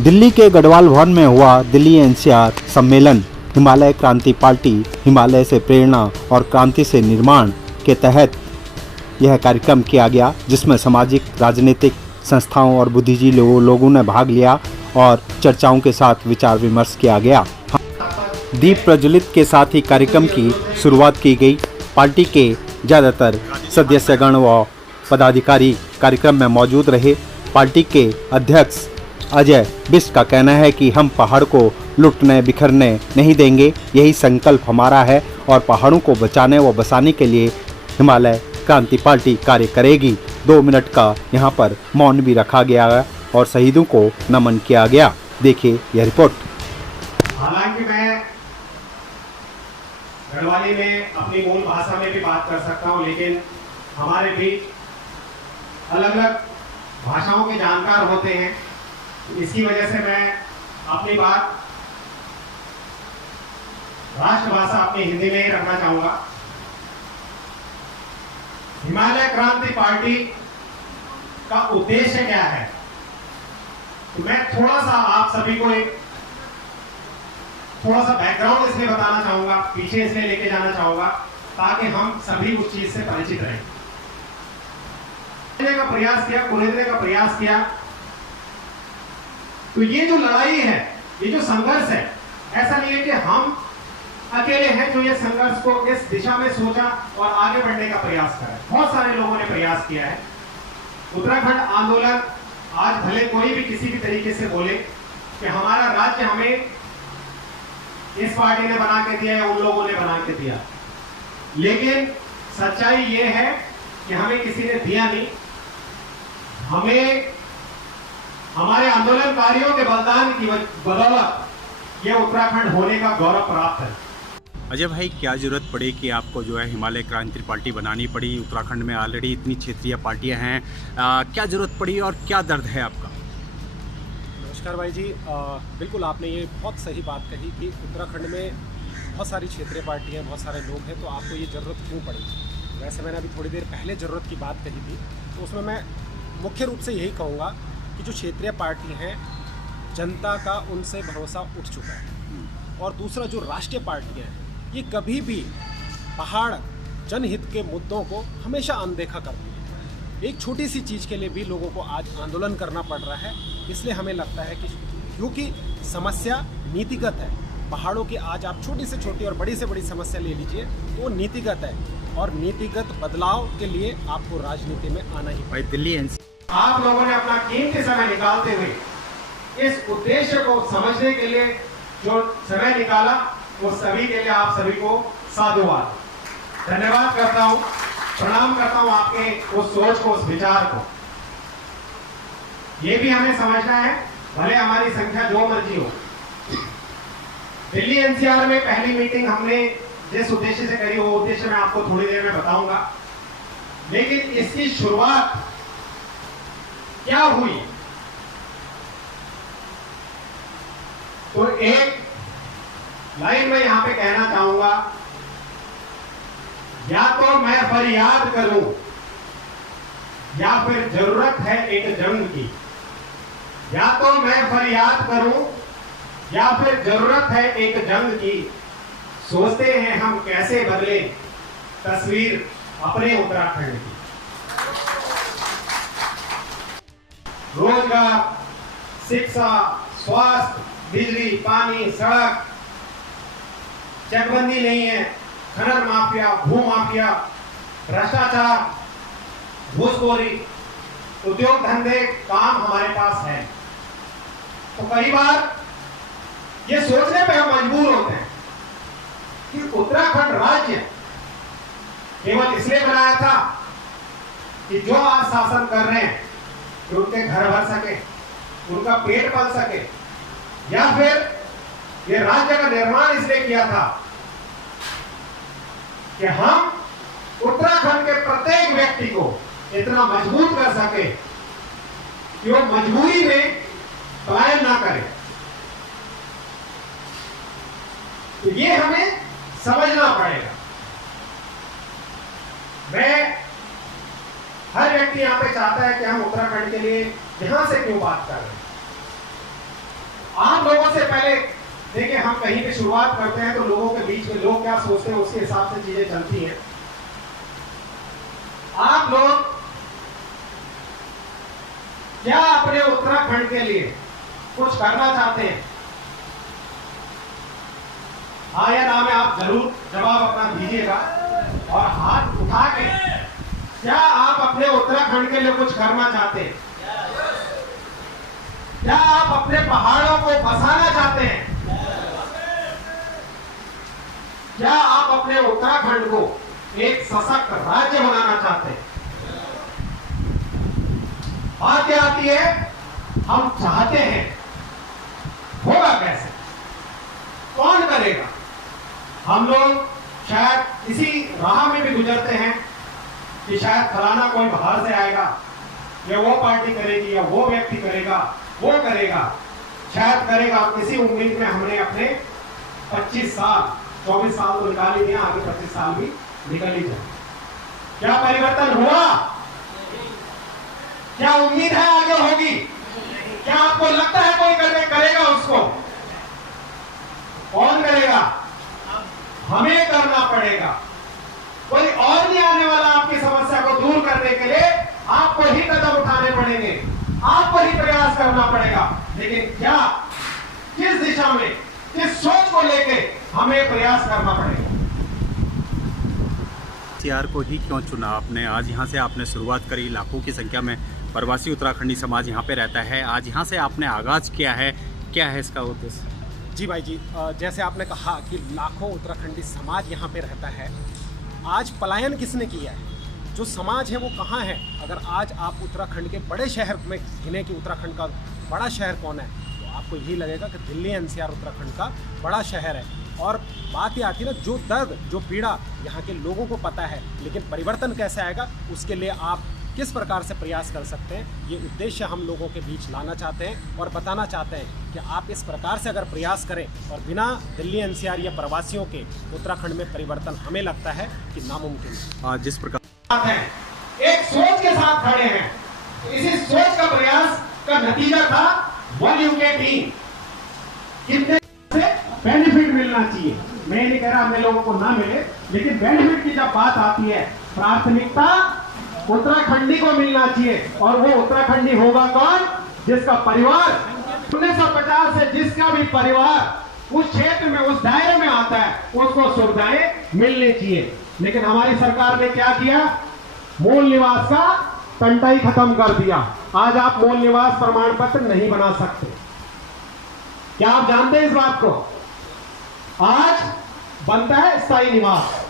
दिल्ली के गढ़वाल भवन में हुआ दिल्ली एनसीआर सम्मेलन हिमालय क्रांति पार्टी हिमालय से प्रेरणा और क्रांति से निर्माण के तहत यह कार्यक्रम किया गया, जिसमें सामाजिक राजनीतिक संस्थाओं और बुद्धिजीवी लोगों ने भाग लिया और चर्चाओं के साथ विचार विमर्श किया गया। दीप प्रज्वलित के साथ ही कार्यक्रम की शुरुआत की गई। पार्टी के ज़्यादातर सदस्यगण व पदाधिकारी कार्यक्रम में मौजूद रहे। पार्टी के अध्यक्ष अजय बिष्ट का कहना है कि हम पहाड़ को लुटने बिखरने नहीं देंगे, यही संकल्प हमारा है और पहाड़ों को बचाने व बसाने के लिए हिमालय क्रांति पार्टी कार्य करेगी। 2 मिनट का यहां पर मौन भी रखा गया और शहीदों को नमन किया गया। देखिए यह रिपोर्ट। हालांकि मैं गढ़वाली में अपनी मूल भाषा में भी बात कर सकता हूं, लेकिन हमारे भी अलग अलग भाषाओं के जानकार होते हैं। इसकी वजह से मैं अपनी बात राष्ट्रभाषा अपनी हिंदी में ही रखना चाहूंगा। हिमालय क्रांति पार्टी का उद्देश्य क्या है, तो मैं थोड़ा सा आप सभी को एक थोड़ा सा बैकग्राउंड इसलिए बताना चाहूंगा, पीछे इसलिए लेके जाना चाहूंगा ताकि हम सभी उस चीज से परिचित रहें। का प्रयास किया, कुरेदने का प्रयास किया, तो ये जो लड़ाई है, ये जो संघर्ष है, ऐसा नहीं है कि हम अकेले हैं जो ये संघर्ष को इस दिशा में सोचा और आगे बढ़ने का प्रयास करा। बहुत सारे लोगों ने प्रयास किया है। उत्तराखंड आंदोलन आज भले कोई भी किसी भी तरीके से बोले कि हमारा राज्य हमें इस पार्टी ने बना के दिया या उन लोगों ने बना के दिया, लेकिन सच्चाई ये है कि हमें किसी ने दिया नहीं। हमें हमारे आंदोलनकारियों के बलिदान की बदौलत ये उत्तराखंड होने का गौरव प्राप्त है। अजय भाई, क्या जरूरत पड़ी कि आपको जो है हिमालय क्रांति पार्टी बनानी पड़ी? उत्तराखंड में ऑलरेडी इतनी क्षेत्रीय पार्टियां हैं, क्या जरूरत पड़ी और क्या दर्द है आपका? नमस्कार भाई जी, बिल्कुल आपने ये बहुत सही बात कही कि उत्तराखंड में बहुत सारी क्षेत्रीय पार्टियां, बहुत सारे लोग हैं, तो आपको ये ज़रूरत क्यों पड़ी? वैसे मैंने अभी थोड़ी देर पहले ज़रूरत की बात कही थी, तो उसमें मैं मुख्य रूप से यही कहूँगा कि जो क्षेत्रीय पार्टी हैं, जनता का उनसे भरोसा उठ चुका है। और दूसरा, जो राष्ट्रीय पार्टियाँ हैं, ये कभी भी पहाड़ जनहित के मुद्दों को हमेशा अनदेखा करती है। एक छोटी सी चीज़ के लिए भी लोगों को आज आंदोलन करना पड़ रहा है। इसलिए हमें लगता है कि क्योंकि समस्या नीतिगत है, पहाड़ों की आज आप छोटी से छोटी और बड़ी से बड़ी समस्या ले लीजिए तो वो नीतिगत है, और नीतिगत बदलाव के लिए आपको राजनीति में आना ही भाई दिल्ली आप लोगों ने अपना कीमती समय निकालते हुए इस उद्देश्य को समझने के लिए जो समय निकाला, वो सभी के लिए आप सभी को साधुवाद, धन्यवाद करता हूं, प्रणाम करता हूं आपके उस सोच को, उस विचार को। ये भी हमें समझना है, भले हमारी संख्या जो मर्जी हो। दिल्ली एनसीआर में पहली मीटिंग हमने जिस उद्देश्य से करी, वो उद्देश्य मैं आपको थोड़ी देर में बताऊंगा, लेकिन इसकी शुरुआत क्या हुई, तो एक लाइन में यहां पे कहना चाहूंगा, या तो मैं फरियाद करूं या फिर जरूरत है एक जंग की। या तो मैं फरियाद करूं या फिर जरूरत है एक जंग की। सोचते हैं हम कैसे बदले तस्वीर अपने उत्तराखंड की। रोजगार, शिक्षा, स्वास्थ्य, बिजली, पानी, सड़क, चकबंदी नहीं है, खनन माफिया, भू माफिया, भ्रष्टाचार, घूसखोरी, उद्योग धंधे, काम हमारे पास है। तो कई बार ये सोचने पे हम मजबूर होते हैं कि उत्तराखंड राज्य केवल इसलिए बनाया था कि जो आज शासन कर रहे हैं कि उनके घर भर सके, उनका पेट पल सके, या फिर ये राज्य का निर्माण इसलिए किया था कि हम उत्तराखंड के प्रत्येक व्यक्ति को इतना मजबूत कर सके कि वो मजबूरी में पलायन ना करे। तो ये हमें समझना पड़ेगा। मैं हर व्यक्ति यहां पे चाहता है कि हम उत्तराखंड के लिए यहां से क्यों बात कर रहे हैं। आप लोगों से पहले देखिए, हम कहीं पे शुरुआत करते हैं तो लोगों के बीच में लोग क्या सोचते हैं उसके हिसाब से चीजें चलती हैं। आप लोग क्या अपने उत्तराखंड के लिए कुछ करना चाहते हैं? हाँ या ना में आप जरूर जवाब अपना दीजिएगा और हाथ उठा के क्या आप अपने उत्तराखंड के लिए कुछ करना चाहते हैं? क्या आप अपने पहाड़ों को बसाना चाहते हैं? क्या आप अपने उत्तराखंड को एक सशक्त राज्य बनाना चाहते हैं? बात क्या आती है, हम चाहते हैं, होगा कैसे, कौन करेगा? हम लोग शायद इसी राह में भी गुजरते हैं कि शायद फलाना कोई बाहर से आएगा, या वो पार्टी करेगी, या वो व्यक्ति करेगा, वो करेगा, शायद करेगा। इसी उम्मीद में हमने अपने 25 साल 24 साल तो निकाल ही दिया, आगे 25 साल भी निकल ही जाए। क्या परिवर्तन हुआ? क्या उम्मीद है आगे होगी? क्या आपको लगता है कोई करेगा उसको? कौन करेगा? हमें करना पड़ेगा। कोई और नहीं आने वाला आपकी समस्या को दूर करने के लिए। आपको ही कदम उठाने पड़ेंगे, आपको ही प्रयास करना पड़ेगा। लेकिन क्या, किस दिशा में, किस सोच को लेके हमें प्रयास करना पड़ेगा? एनसीआर को ही क्यों चुना आपने? आज यहाँ से आपने शुरुआत करी, लाखों की संख्या में प्रवासी उत्तराखंडी समाज यहाँ पे रहता है, आज यहाँ से आपने आगाज़ किया है, क्या है इसका उद्देश्य? जी भाई जी, जैसे आपने कहा कि लाखों उत्तराखंडी समाज यहाँ पे रहता है। आज पलायन किसने किया है? जो समाज है वो कहाँ है? अगर आज आप उत्तराखंड के बड़े शहर में गिने कि उत्तराखंड का बड़ा शहर कौन है, तो आपको यही लगेगा कि दिल्ली एनसीआर उत्तराखंड का बड़ा शहर है। और बात ये आती है ना, जो दर्द, जो पीड़ा यहाँ के लोगों को पता है, लेकिन परिवर्तन कैसे आएगा उसके लिए आप किस प्रकार से प्रयास कर सकते हैं, ये उद्देश्य हम लोगों के बीच लाना चाहते हैं और बताना चाहते हैं कि आप इस प्रकार से अगर प्रयास करें और बिना दिल्ली एनसीआर या प्रवासियों के उत्तराखंड में परिवर्तन हमें लगता है कि नामुमकिन है। जिस प्रकार है, एक सोच के साथ खड़े हैं। इसी सोच का प्रयास का नतीजा था वन यूके टीम। कितने से बेनिफिट मिलना चाहिए, मैं नहीं कह रहा हमें लोगों को ना मिले, लेकिन बेनिफिट की जब बात आती है, प्राथमिकता उत्तराखंडी को मिलना चाहिए। और वो उत्तराखंडी होगा कौन? जिसका परिवार 1950 से जिसका भी परिवार उस क्षेत्र में, उस दायरे में आता है, उसको सुविधाएं मिलनी चाहिए। लेकिन हमारी सरकार ने क्या किया? मूल निवास का तंटा ही खत्म कर दिया। आज आप मूल निवास प्रमाण पत्र नहीं बना सकते। क्या आप जानते हैं इस बात को? आज बनता है स्थायी निवास,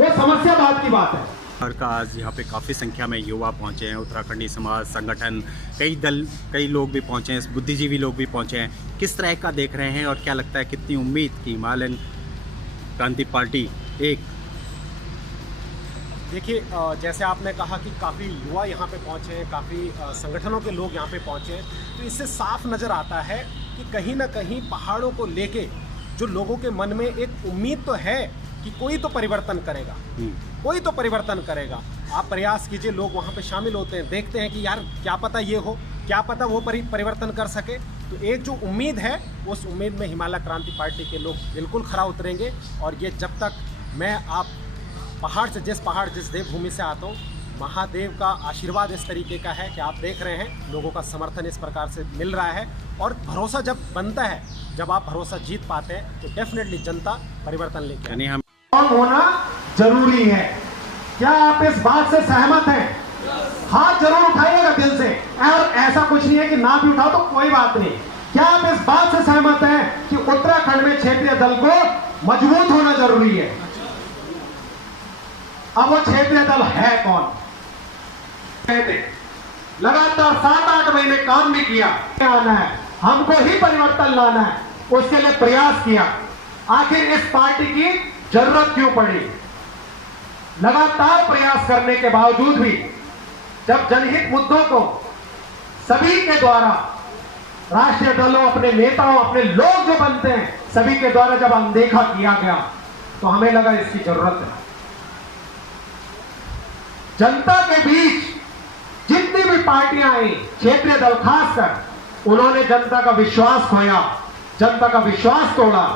वो समस्या बात की बात है। का आज यहाँ पे काफ़ी संख्या में युवा पहुँचे हैं, उत्तराखंडी समाज संगठन, कई दल, कई लोग भी पहुँचे हैं, बुद्धिजीवी लोग भी पहुँचे हैं। किस तरह का देख रहे हैं और क्या लगता है, कितनी उम्मीद की हिमालयन क्रांति पार्टी एक? देखिए, जैसे आपने कहा कि काफ़ी युवा यहाँ पे पहुँचे हैं, काफ़ी संगठनों के लोग यहाँ पे पहुँचे हैं, तो इससे साफ नज़र आता है कि कहीं ना कहीं पहाड़ों को लेके जो लोगों के मन में एक उम्मीद तो है कि कोई तो परिवर्तन करेगा, कोई तो परिवर्तन करेगा। आप प्रयास कीजिए, लोग वहाँ पे शामिल होते हैं, देखते हैं कि यार क्या पता ये हो, क्या पता वो परिवर्तन कर सके। तो एक जो उम्मीद है, उस उम्मीद में हिमालय क्रांति पार्टी के लोग बिल्कुल खरा उतरेंगे। और ये जब तक मैं आप पहाड़ जिस देवभूमि से आता हूँ, महादेव का आशीर्वाद इस तरीके का है कि आप देख रहे हैं लोगों का समर्थन इस प्रकार से मिल रहा है। और भरोसा जब बनता है, जब आप भरोसा जीत पाते हैं, तो डेफिनेटली जनता परिवर्तन लेके आएगी। हम होना जरूरी है। क्या आप इस बात से सहमत हैं? हाथ जरूर उठाइएगा दिल से। और ऐसा कुछ नहीं है कि ना भी उठाओ तो कोई बात नहीं। क्या आप इस बात से सहमत हैं कि उत्तराखंड में क्षेत्रीय दल को मजबूत होना जरूरी है? अब वो क्षेत्रीय दल है कौन? लगातार 7-8 महीने काम भी किया, आना है, हमको ही परिवर्तन लाना है, उसके लिए प्रयास किया। आखिर इस पार्टी की जरूरत क्यों पड़ी? लगातार प्रयास करने के बावजूद भी जब जनहित मुद्दों को सभी के द्वारा, राष्ट्रीय दलों, अपने नेताओं, अपने लोग जो बनते हैं, सभी के द्वारा जब अनदेखा किया गया, तो हमें लगा इसकी जरूरत है। जनता के बीच जितनी भी पार्टियां आई, क्षेत्रीय दल खासकर, उन्होंने जनता का विश्वास खोया, जनता का विश्वास तोड़ा,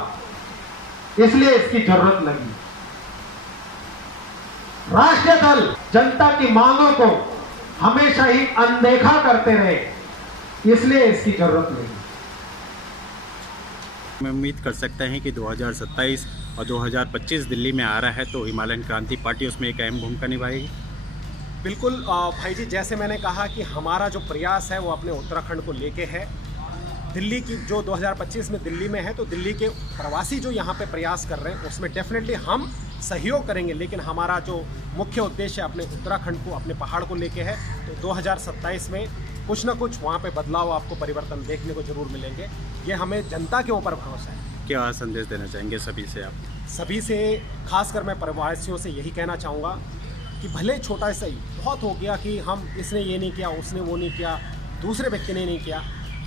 इसलिए इसकी जरूरत लगी। राष्ट्रीय दल जनता की मांगों को हमेशा ही अनदेखा करते रहे, इसलिए इसकी जरूरत लगी। मैं उम्मीद कर सकते हैं कि 2027 और 2025 दिल्ली में आ रहा है तो हिमालयन क्रांति पार्टी उसमें एक अहम भूमिका निभाएगी। बिल्कुल भाई जी, जैसे मैंने कहा कि हमारा जो प्रयास है वो अपने उत्तराखंड को लेके है। दिल्ली की जो 2025 में दिल्ली में है, तो दिल्ली के प्रवासी जो यहाँ पे प्रयास कर रहे हैं उसमें डेफिनेटली हम सहयोग करेंगे, लेकिन हमारा जो मुख्य उद्देश्य अपने उत्तराखंड को, अपने पहाड़ को लेके है। तो 2027 में कुछ ना कुछ वहाँ पे बदलाव, आपको परिवर्तन देखने को जरूर मिलेंगे। ये हमें जनता के ऊपर भरोसा है। क्या संदेश देना चाहेंगे सभी से आप? सभी से, खासकर मैं प्रवासियों से यही कहना चाहूँगा कि भले छोटा सा ही बहुत हो गया कि हम इसने ये नहीं किया, उसने वो नहीं किया, दूसरे व्यक्ति ने नहीं किया।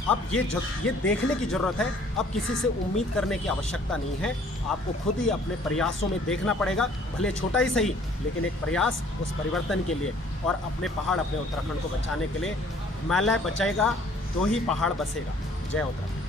अब ये देखने की ज़रूरत है। अब किसी से उम्मीद करने की आवश्यकता नहीं है, आपको खुद ही अपने प्रयासों में देखना पड़ेगा, भले छोटा ही सही, लेकिन एक प्रयास उस परिवर्तन के लिए और अपने पहाड़, अपने उत्तराखंड को बचाने के लिए। हिमालय बचेगा तो ही पहाड़ बसेगा। जय उत्तराखंड।